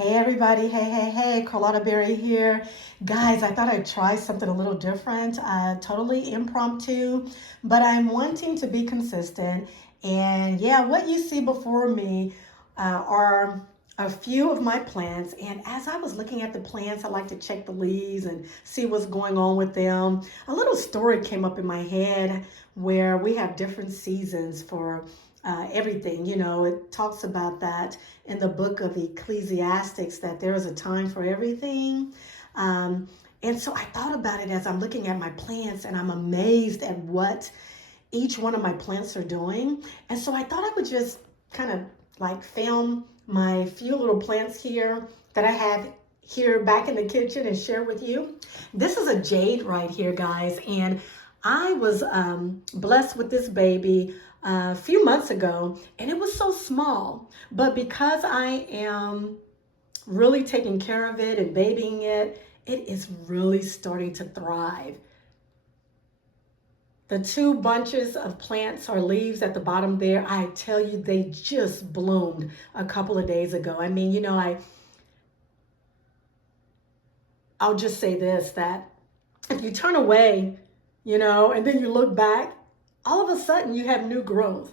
Hey everybody, hey, Carlotta Berry here. Guys, I thought I'd try something a little different, totally impromptu, but I'm wanting to be consistent. And yeah, what you see before me are a few of my plants. And as I was looking at the plants, I like to check the leaves and see what's going on with them. A little story came up in my head where we have different seasons for everything. It talks about that in the book of Ecclesiastics that there is a time for everything. Um, and so I thought about it as I'm looking at my plants, and I'm amazed at what each one of my plants are doing. And so I thought I would just kind of like film my few little plants here that I have here back in the kitchen and share with you. This is a jade right here, guys, and I was blessed with this baby a few months ago, and it was so small. But because I am really taking care of it and babying it, it is really starting to thrive. The two bunches of plants or leaves at the bottom there, I tell you, they just bloomed a couple of days ago. I mean, I'll just say this, that if you turn away, and then you look back, all of a sudden you have new growth.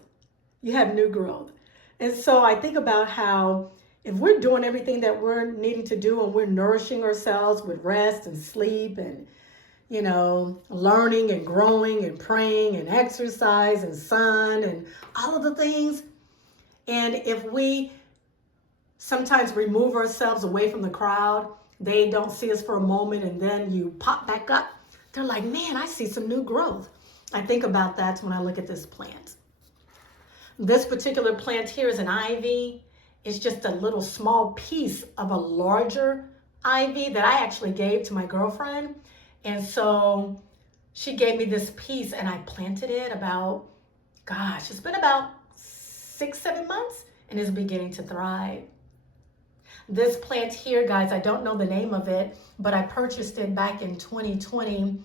You have new growth. And so I think about how if we're doing everything that we're needing to do and we're nourishing ourselves with rest and sleep and, learning and growing and praying and exercise and sun and all of the things. And if we sometimes remove ourselves away from the crowd, they don't see us for a moment and then you pop back up. They're like, man, I see some new growth. I think about that when I look at this plant. This particular plant here is an ivy. It's just a little small piece of a larger ivy that I actually gave to my girlfriend. And so she gave me this piece and I planted it it's been about 6, 7 months and it's beginning to thrive. This plant here, guys, I don't know the name of it, but I purchased it back in 2020.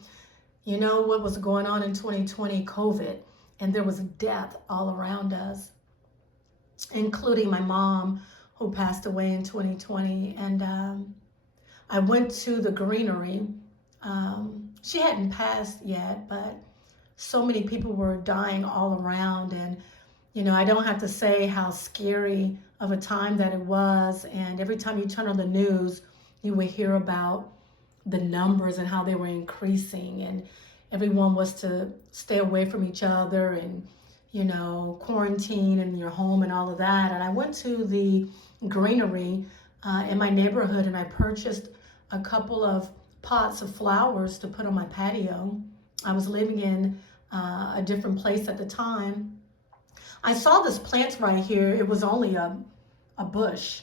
You know what was going on in 2020? COVID. And there was death all around us, including my mom, who passed away in 2020. And I went to the greenery. She hadn't passed yet, but so many people were dying all around. And, I don't have to say how scary of a time that it was. And every time you turn on the news, you would hear about the numbers and how they were increasing. And everyone was to stay away from each other and, quarantine in your home and all of that. And I went to the greenery in my neighborhood and I purchased a couple of pots of flowers to put on my patio. I was living in a different place at the time. I saw this plant right here. It was only a bush,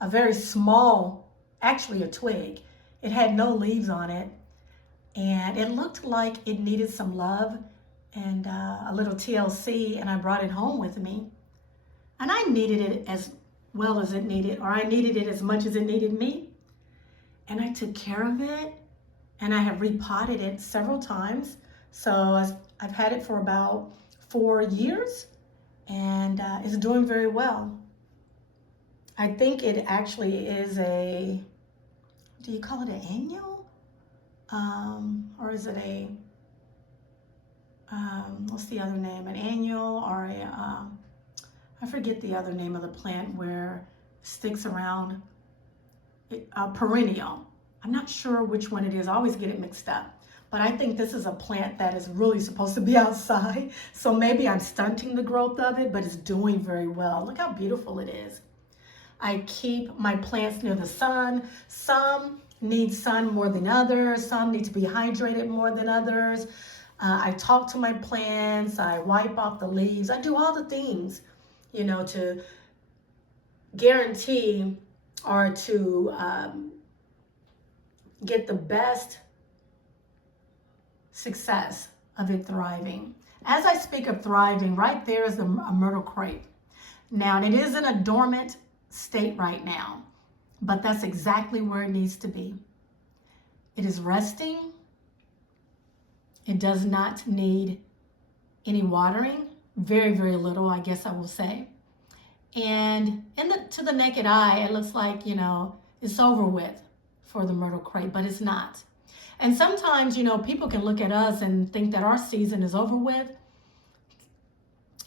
a very small, actually a twig. It had no leaves on it. And it looked like it needed some love and a little TLC, and I brought it home with me. And I needed it as well as it needed, or I needed it as much as it needed me. And I took care of it, and I have repotted it several times. So I've had it for about 4 years, and it's doing very well. I think it actually is do you call it an annual? Or is it what's the other name? An annual or I forget the other name of the plant where it sticks around, perennial. I'm not sure which one it is. I always get it mixed up. But I think this is a plant that is really supposed to be outside. So maybe I'm stunting the growth of it, but it's doing very well. Look how beautiful it is. I keep my plants near the sun. Some need sun more than others. Some need to be hydrated more than others. I talk to my plants. I wipe off the leaves. I do all the things, to guarantee or to get the best success of it thriving. As I speak of thriving, right there is a myrtle crepe. Now, and it is in a dormant state right now, but that's exactly where it needs to be. It is resting. It does not need any watering, very, very little, I guess I will say. And to the naked eye, it looks like, it's over with for the myrtle crepe, but it's not. And sometimes, people can look at us and think that our season is over with,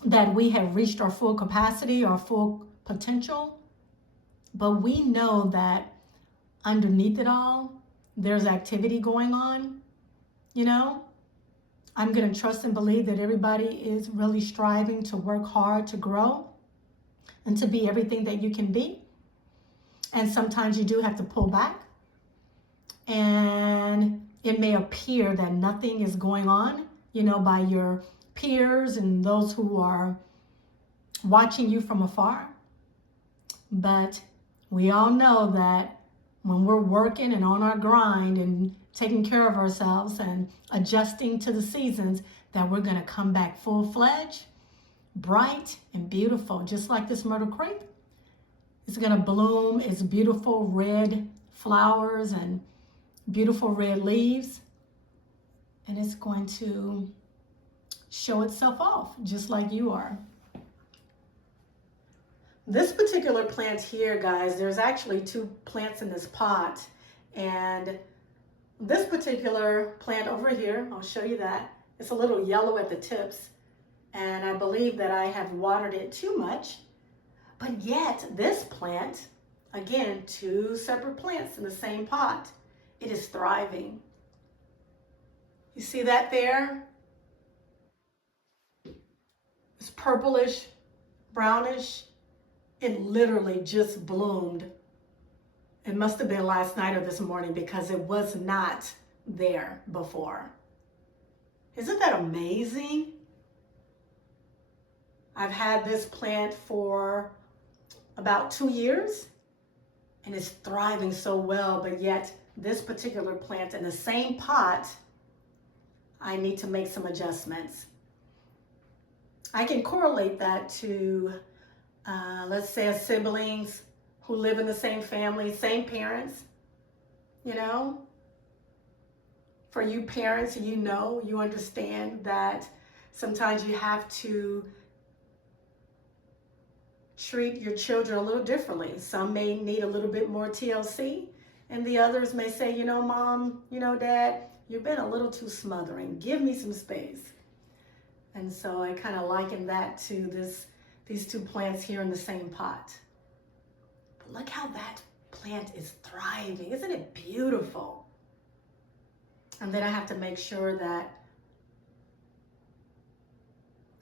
that we have reached our full capacity, our full potential. But we know that underneath it all, there's activity going on. I'm going to trust and believe that everybody is really striving to work hard to grow and to be everything that you can be. And sometimes you do have to pull back. And it may appear that nothing is going on, by your peers and those who are watching you from afar. But we all know that when we're working and on our grind and taking care of ourselves and adjusting to the seasons, that we're going to come back full-fledged, bright and beautiful, just like this myrtle crepe. It's going to bloom its beautiful red flowers and beautiful red leaves, and it's going to show itself off just like you are. This particular plant here, guys, there's actually 2 plants in this pot, and this particular plant over here, I'll show you that. It's a little yellow at the tips, and I believe that I have watered it too much. But yet this plant, again, 2 separate plants in the same pot, it is thriving. You see that there? It's purplish, brownish. It literally just bloomed. It must have been last night or this morning because it was not there before. Isn't that amazing? I've had this plant for about 2 years and it's thriving so well, but yet this particular plant in the same pot, I need to make some adjustments. I can correlate that to, let's say, siblings who live in the same family, same parents, For you parents, you understand that sometimes you have to treat your children a little differently. Some may need a little bit more TLC, and the others may say, Mom, Dad, you've been a little too smothering. Give me some space. And so I kind of liken that to these 2 plants here in the same pot. But look how that plant is thriving. Isn't it beautiful? And then I have to make sure that,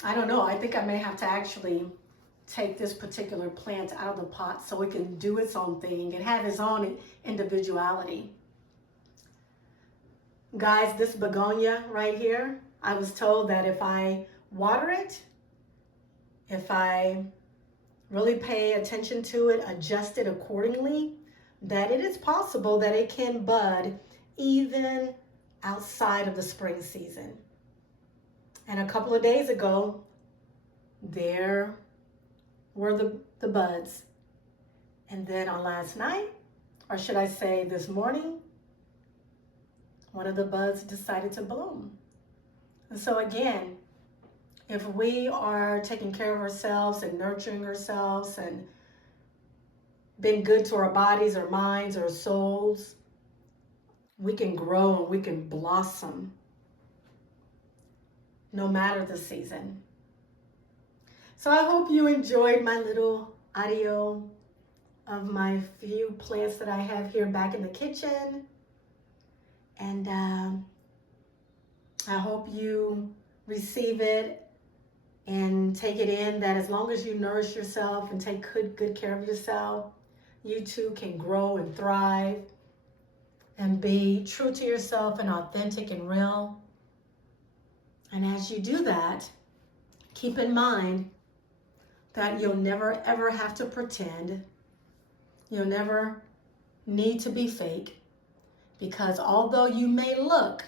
I don't know, I think I may have to actually take this particular plant out of the pot so it can do its own thing and have its own individuality. Guys, this begonia right here, I was told that if I water it, if I really pay attention to it, adjust it accordingly, that it is possible that it can bud even outside of the spring season. And a couple of days ago, there were the buds. And then on last night, or should I say this morning, one of the buds decided to bloom. And so again, if we are taking care of ourselves and nurturing ourselves and being good to our bodies, our minds, our souls, we can grow and we can blossom no matter the season. So I hope you enjoyed my little audio of my few plants that I have here back in the kitchen. And I hope you receive it and take it in, that as long as you nourish yourself and take good care of yourself, you too can grow and thrive and be true to yourself and authentic and real. And as you do that, keep in mind that you'll never ever have to pretend. You'll never need to be fake, because although you may look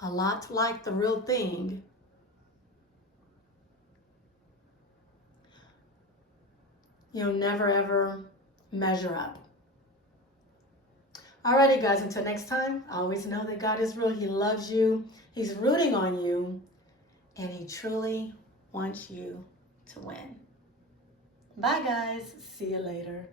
a lot like the real thing, you'll never ever measure up. Alrighty guys, until next time, always know that God is real. He loves you. He's rooting on you, and he truly wants you to win. Bye, guys. See you later.